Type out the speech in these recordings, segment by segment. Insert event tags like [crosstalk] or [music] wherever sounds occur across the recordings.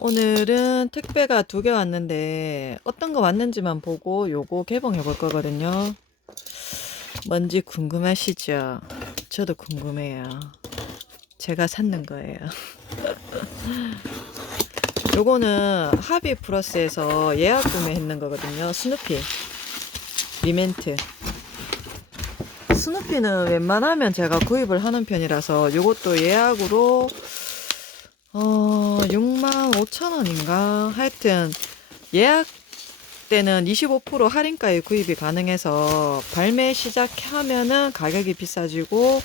오늘은 택배가 두 개 왔는데 어떤 거 왔는지만 보고 요거 개봉해 볼 거거든요. 뭔지 궁금하시죠? 저도 궁금해요. 제가 샀는 거예요. [laughs] 요거는 하비 플러스에서 예약 구매했는 거거든요. 스누피 리멘트. 스누피는 웬만하면 제가 구입을 하는 편이라서 요것도 예약으로 어, 6만 5천 원인가? 하여튼 예약 때는 25% 할인가에 구입이 가능해서 발매 시작하면은 가격이 비싸지고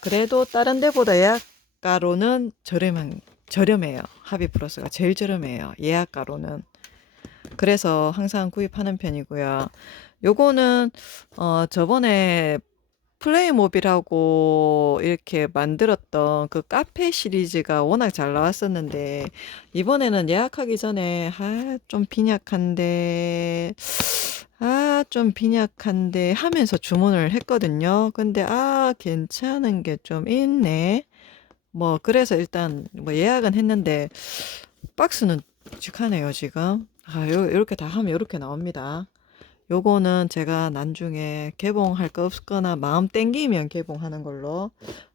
그래도 다른 데보다 예약가로는 저렴한 저렴해요. 하비 플러스가 제일 저렴해요. 예약가로는. 그래서 항상 구입하는 편이고요. 요거는 어 저번에 플레이모빌하고 이렇게 만들었던 그 카페 시리즈가 워낙 잘 나왔었는데 이번에는 예약하기 전에 아 좀 빈약한데 아 좀 빈약한데 하면서 주문을 했거든요. 근데 아 괜찮은 게 좀 있네. 뭐 그래서 일단 뭐 예약은 했는데 박스는 묵직하네요 지금. 아 요, 요렇게 다 하면 요렇게 나옵니다. 요거는 제가 나중에 개봉할 거 없거나 마음 땡기면 개봉하는 걸로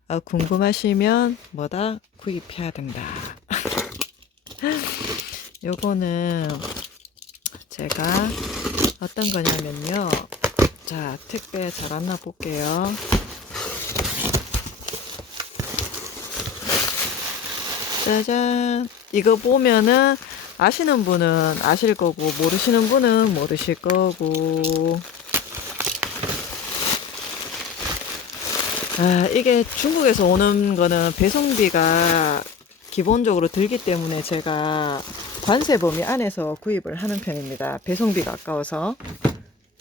아, 궁금하시면 뭐다 구입해야 된다. [laughs] 요거는 제가 어떤 거냐면요. 자, 택배 잘 왔나 볼게요. 짜잔. 이거 보면은 아시는 분은 아실 거고 모르시는 분은 모르실 거고. 아, 이게 중국에서 오는 거는 배송비가 기본적으로 들기 때문에 제가 관세 범위 안에서 구입을 하는 편입니다. 배송비가 아까워서.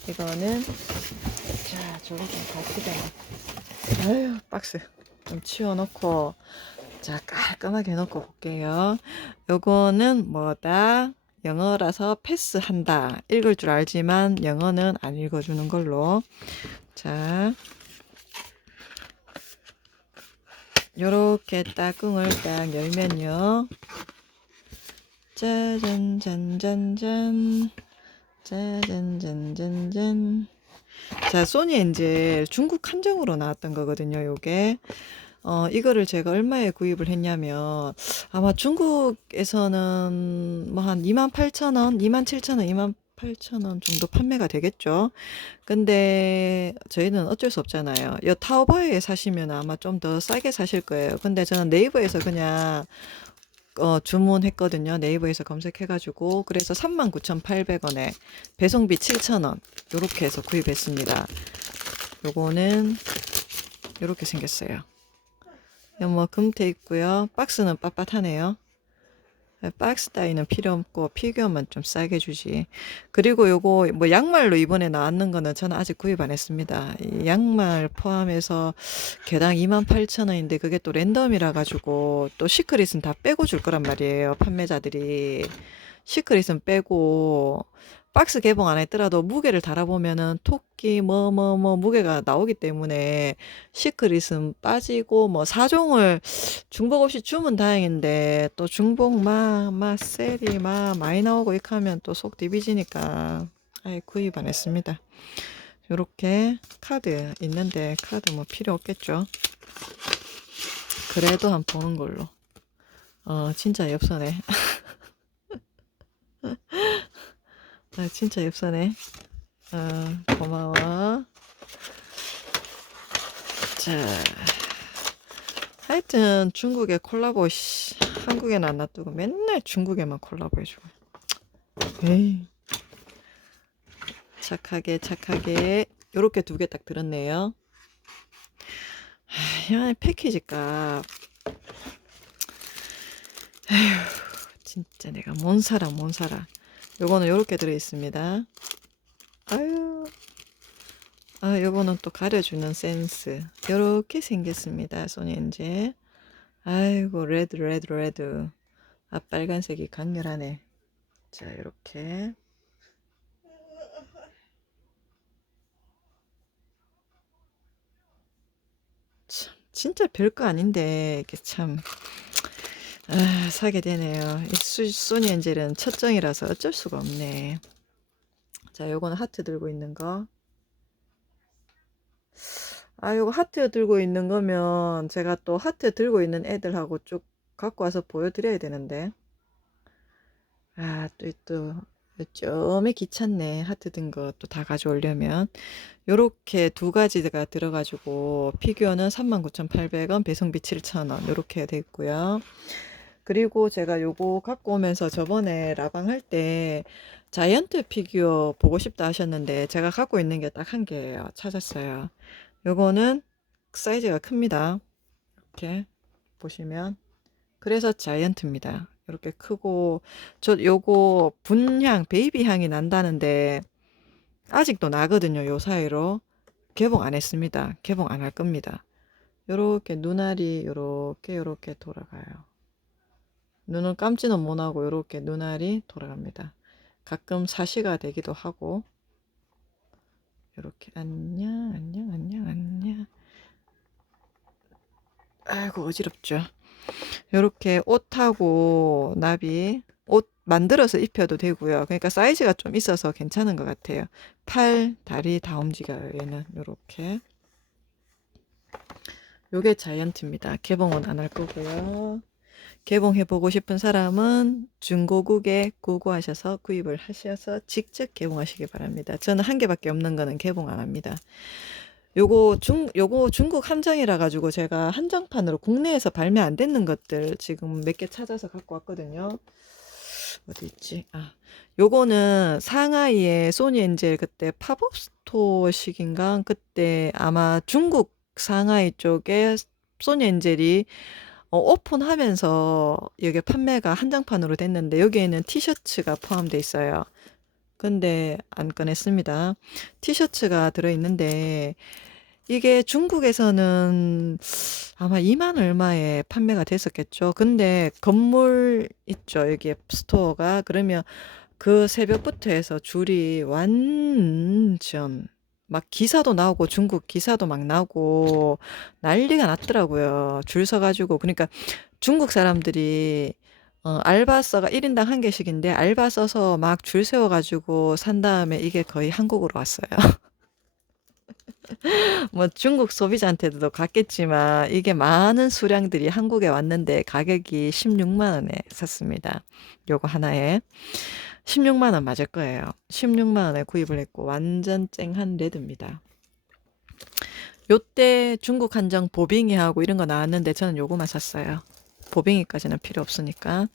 이거는 자 저거 좀 같이 아유 박스 좀 치워놓고 자, 깔끔하게 해놓고 볼게요. 요거는 뭐다? 영어라서 패스한다. 읽을 줄 알지만 영어는 안 읽어주는 걸로. 자, 요렇게 따궁을 딱 열면요. 짜잔, 짠, 짠, 짠. 짜잔, 짠, 짠, 짠. 자, 소니 엔젤 중국 한정으로 나왔던 거거든요, 요게. 어, 이거를 제가 얼마에 구입을 했냐면, 아마 중국에서는 뭐 한 28,000원, 27,000원, 28,000원 정도 판매가 되겠죠. 근데 저희는 어쩔 수 없잖아요. 요 타오바오에 사시면 아마 좀 더 싸게 사실 거예요. 근데 저는 네이버에서 그냥 어, 주문했거든요. 네이버에서 검색해가지고. 그래서 39,800원에 배송비 7,000원. 요렇게 해서 구입했습니다. 요거는 요렇게 생겼어요. 뭐 금태 있고요. 박스는 빳빳하네요. 박스 따위는 필요 없고 피규어만 좀 싸게 주지. 그리고 요거 뭐 양말로 이번에 나왔는 거는 저는 아직 구입 안 했습니다. 이 양말 포함해서 개당 28,000원인데 그게 또 랜덤이라 가지고 또 시크릿은 다 빼고 줄 거란 말이에요. 판매자들이. 시크릿은 빼고 박스 개봉 안 했더라도 무게를 달아보면은 토끼 뭐 뭐 뭐 무게가 나오기 때문에 시크릿은 빠지고 뭐 사종을 중복 없이 주면 다행인데 또 중복 마마 셀이 마 많이 나오고 이렇게 하면 또 속 디비지니까 아예 구입 안 했습니다. 요렇게 카드 있는데 카드 뭐 필요 없겠죠. 그래도 한번 보는 걸로. 어 진짜 엽서네. [laughs] 아, 진짜 엽서네. 어, 고마워. 자, 하여튼 중국에 콜라보, 씨, 한국에는 안 놔두고 맨날 중국에만 콜라보 해주고. 에이. 착하게, 착하게. 요렇게 두 개 딱 들었네요. 하, 야, 패키지 값. 에휴, 진짜 내가 뭔 사람, 뭔 사람. 요거는 요렇게 들어있습니다. 아유. 아, 요거는 또 가려주는 센스. 요렇게 생겼습니다. 소니엔제. 아이고, 레드, 레드, 레드. 아, 빨간색이 강렬하네. 자, 요렇게. 참, 진짜 별거 아닌데, 이게 참. 아, 사게 되네요. 소니 엔젤은 첫정이라서 어쩔 수가 없네. 자, 요거는 하트 들고 있는 거. 아, 요거 하트 들고 있는 거면 제가 또 하트 들고 있는 애들하고 쭉 갖고 와서 보여드려야 되는데. 아, 또, 또, 좀이 귀찮네. 하트 든 거 또 다 가져오려면. 요렇게 두 가지가 들어가지고 피규어는 39,800원, 배송비 7,000원. 요렇게 돼 있고요. 그리고 제가 요거 갖고 오면서 저번에 라방 할 때 자이언트 피규어 보고 싶다 하셨는데 제가 갖고 있는 게 딱 한 개예요. 찾았어요. 요거는 사이즈가 큽니다. 이렇게 보시면 그래서 자이언트입니다. 이렇게 크고 저 요거 분향 베이비 향이 난다는데 아직도 나거든요. 요 사이로 개봉 안 했습니다. 개봉 안 할 겁니다. 요렇게 눈알이 요렇게 요렇게 돌아가요. 눈을 감지는 못하고 요렇게 눈알이 돌아갑니다. 가끔 사시가 되기도 하고 요렇게 안녕 안녕 안녕 안녕 아이고 어지럽죠. 요렇게 옷하고 나비 옷 만들어서 입혀도 되고요. 그러니까 사이즈가 좀 있어서 괜찮은 것 같아요. 팔, 다리 다 움직여요. 얘는 요렇게. 요게 자이언트입니다. 개봉은 안 할 거고요. 개봉해보고 싶은 사람은 중고국에 구고하셔서 구입을 하셔서 직접 개봉하시기 바랍니다. 저는 한 개밖에 없는 거는 개봉 안 합니다. 요거 중 요거 중국 함정이라 가지고 제가 한정판으로 국내에서 발매 안 되는 것들 지금 몇 개 찾아서 갖고 왔거든요. 어디 있지? 아, 요거는 상하이의 소니 엔젤 그때 팝업 스토어식인가 그때 아마 중국 상하이 쪽에 소니 엔젤이 어, 오픈하면서 여기 판매가 한정판으로 됐는데 여기에는 티셔츠가 포함되어 있어요. 근데 안 꺼냈습니다. 티셔츠가 들어있는데 이게 중국에서는 아마 2만 얼마에 판매가 됐었겠죠. 근데 건물 있죠. 여기 스토어가. 그러면 그 새벽부터 해서 줄이 완전 막 기사도 나오고 중국 기사도 막 나오고 난리가 났더라고요. 줄 서가지고. 그러니까 중국 사람들이 어, 알바 써가 1인당 한 개씩인데 알바 써서 막 줄 세워가지고 산 다음에 이게 거의 한국으로 왔어요. [laughs] 뭐 중국 소비자한테도 갔겠지만 이게 많은 수량들이 한국에 왔는데 가격이 16만 원에 샀습니다. 요거 하나에 16만 원 맞을 거예요. 16만 원에 구입을 했고 완전 쨍한 레드입니다. 요때 중국 한정 보빙이하고 이런 거 나왔는데 저는 요거만 샀어요. 보빙이까지는 필요 없으니까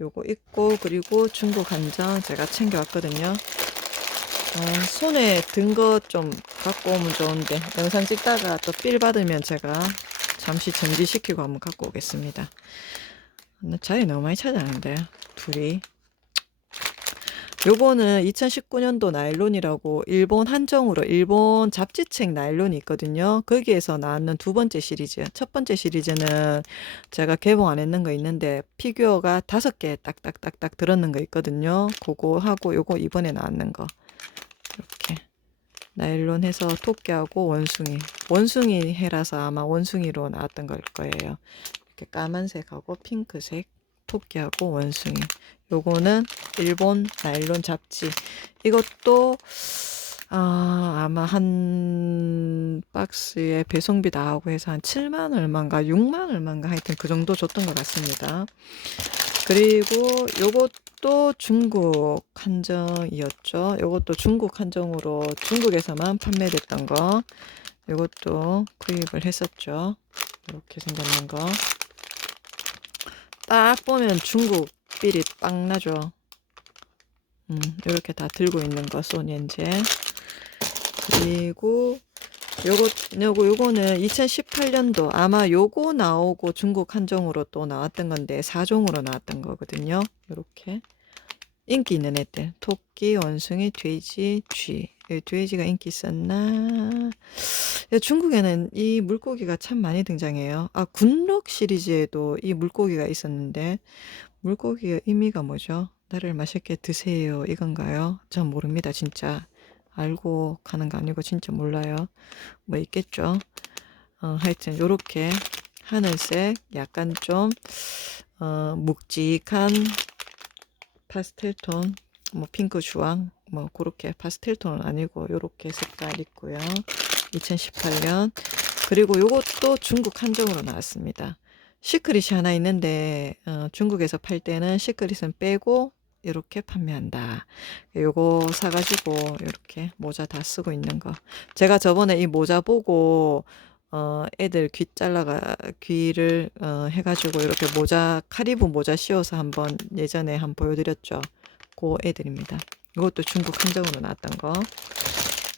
요거 있고 그리고 중국 한정 제가 챙겨왔거든요. 어, 손에 든거좀 갖고 오면 좋은데 영상 찍다가 또필 받으면 제가 잠시 정지시키고 한번 갖고 오겠습니다. 자리 너무 많이 차지하는데 둘이 요거는 2019년도 나일론이라고 일본 한정으로 일본 잡지책 나일론이 있거든요. 거기에서 나왔는 두 번째 시리즈. 첫 번째 시리즈는 제가 개봉 안 했는 거 있는데 피규어가 다섯 개 딱딱딱딱 들었는 거 있거든요. 그거 하고 요거 이번에 나왔는 거. 이렇게 나일론 해서 토끼하고 원숭이. 원숭이 해라서 아마 원숭이로 나왔던 걸 거예요. 이렇게 까만색하고 핑크색 토끼하고 원숭이. 요거는 일본 나일론 잡지. 이것도 아, 아마 한 박스에 배송비 나하고 해서 한 7만 얼마인가 6만 얼마인가 하여튼 그 정도 줬던 것 같습니다. 그리고 요것도 중국 한정이었죠. 요것도 중국 한정으로 중국에서만 판매됐던 거. 요것도 구입을 했었죠. 이렇게 생겼는 거. 딱 보면 중국 삘이 빵 나죠. 음, 이렇게 다 들고 있는 거 소니 엔젤. 그리고 요거 요거 요거는 2018년도 아마 요거 나오고 중국 한정으로 또 나왔던 건데 4종으로 나왔던 거거든요. 요렇게 인기 있는 애들 토끼, 원숭이, 돼지, 쥐. 돼지가 인기 있었나? 중국에는 이 물고기가 참 많이 등장해요. 아, 군록 시리즈에도 이 물고기가 있었는데 물고기의 의미가 뭐죠? 나를 맛있게 드세요. 이건가요? 전 모릅니다, 진짜. 알고 가는 거 아니고 진짜 몰라요. 뭐 있겠죠? 어, 하여튼 요렇게 하늘색 약간 좀 어, 묵직한 파스텔 톤, 뭐 핑크 주황, 뭐 그렇게 파스텔 톤은 아니고 요렇게 색깔 있고요. 2018년 그리고 요것도 중국 한정으로 나왔습니다. 시크릿이 하나 있는데 어, 중국에서 팔 때는 시크릿은 빼고 이렇게 판매한다. 요거 사가지고 이렇게 모자 다 쓰고 있는 거. 제가 저번에 이 모자 보고 어, 애들 귀 잘라가 귀를 어, 해가지고 이렇게 모자 카리브 모자 씌워서 한번 예전에 한번 보여드렸죠. 그 애들입니다. 이것도 중국 한정으로 나왔던 거.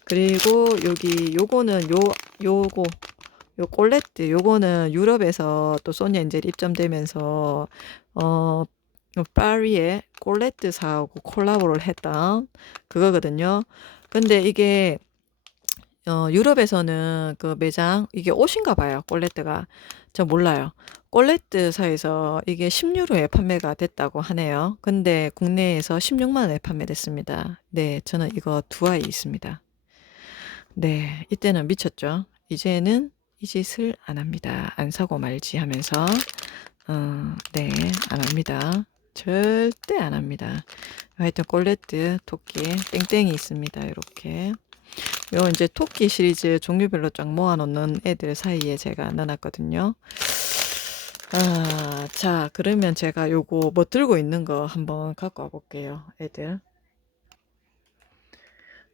그리고 여기 요거는 요 요거 요 꼴레트 요거는 유럽에서 또 소니 엔젤 입점되면서 어요 파리에 꼴레트 사하고 콜라보를 했던 그거거든요. 근데 이게 어 유럽에서는 그 매장 이게 옷인가 봐요. 꼴레트가. 저 몰라요. 꼴레트사에서 이게 10유로에 판매가 됐다고 하네요. 근데 국내에서 16만 원에 판매됐습니다. 네, 저는 이거 두 아이 있습니다. 네, 이때는 미쳤죠. 이제는 이 짓을 안 합니다. 안 사고 말지 하면서 어, 네, 안 합니다. 절대 안 합니다. 하여튼 꼴레트 토끼 땡땡이 있습니다. 이렇게 요 이제 토끼 시리즈 종류별로 쫙 모아놓는 애들 사이에 제가 넣어놨거든요. 아, 자, 그러면 제가 요거 뭐 들고 있는 거 한번 갖고 와볼게요. 애들.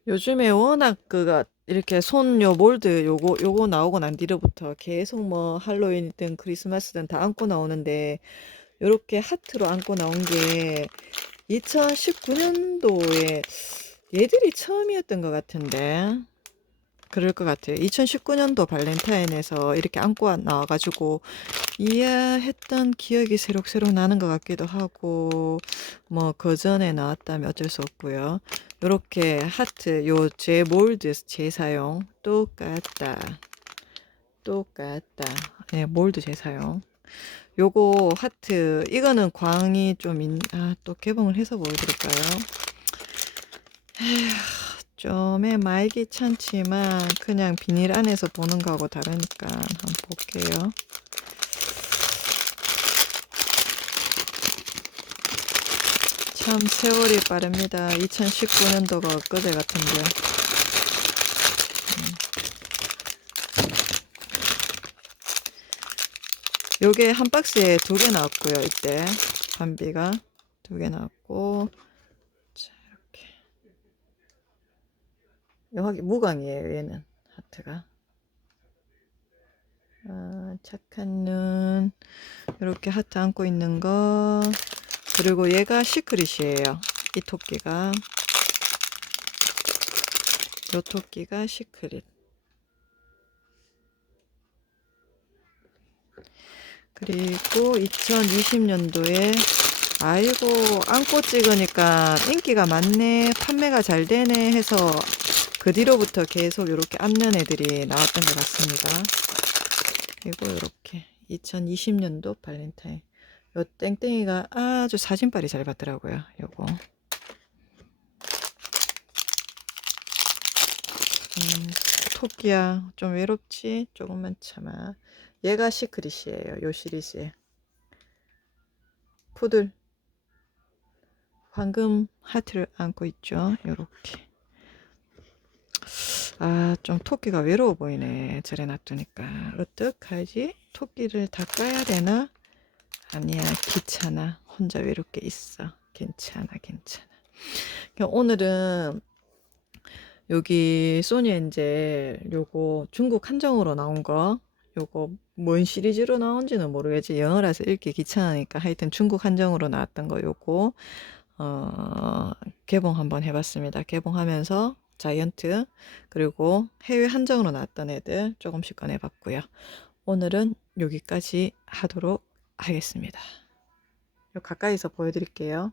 요즘에 워낙 그가 이렇게 손 요 몰드 요거 요거 나오고 난 뒤로부터 계속 뭐 할로윈이든 크리스마스든 다 안고 나오는데 요렇게 하트로 안고 나온 게 2019년도에 얘들이 처음이었던 것 같은데 그럴 것 같아요. 2019년도 발렌타인에서 이렇게 안고 나와가지고 이야 했던 기억이 새록새록 나는 것 같기도 하고 뭐 그 전에 나왔다면 어쩔 수 없고요. 요렇게 하트 요제 몰드 재사용 똑같다. 똑같다. 예, 몰드 재사용. 요거 하트 이거는 광이 좀 있, 아, 또 개봉을 해서 보여드릴까요? 에휴, 좀에 말기 찬지만 그냥 비닐 안에서 보는 거하고 다르니까 한번 볼게요. 참 세월이 빠릅니다. 2019년도가 엊그제 같은데. 음. 요게 한 박스에 두 개 나왔고요. 이때 반비가 두 개 나왔고 자 이렇게 여기 무광이에요. 얘는 하트가 아, 착한 눈 이렇게 하트 안고 있는 거 그리고 얘가 시크릿이에요. 이 토끼가. 요 토끼가 시크릿. 그리고 2020년도에 아이고 안고 찍으니까 인기가 많네 판매가 잘 되네 해서 그 뒤로부터 계속 이렇게 안는 애들이 나왔던 것 같습니다. 그리고 이렇게 2020년도 발렌타인 요 땡땡이가 아주 사진빨이 잘 받더라고요 요거 음, 토끼야 좀 외롭지 조금만 참아 얘가 시크릿이에요. 요 시리즈에. 푸들. 황금 하트를 안고 있죠. 요렇게. 아, 좀 토끼가 외로워 보이네. 저래 놔두니까. 어떡하지? 토끼를 닦아야 되나? 아니야, 귀찮아. 혼자 외롭게 있어. 괜찮아, 괜찮아. 오늘은 여기 소니 엔젤 요거 중국 한정으로 나온 거 요거 뭔 시리즈로 나온지는 모르겠지. 영어라서 읽기 귀찮으니까 하여튼 중국 한정으로 나왔던 거 요거 어, 개봉 한번 해봤습니다. 개봉하면서 자이언트 그리고 해외 한정으로 나왔던 애들 조금씩 꺼내봤고요. 오늘은 여기까지 하도록 하겠습니다. 요 가까이서 보여드릴게요.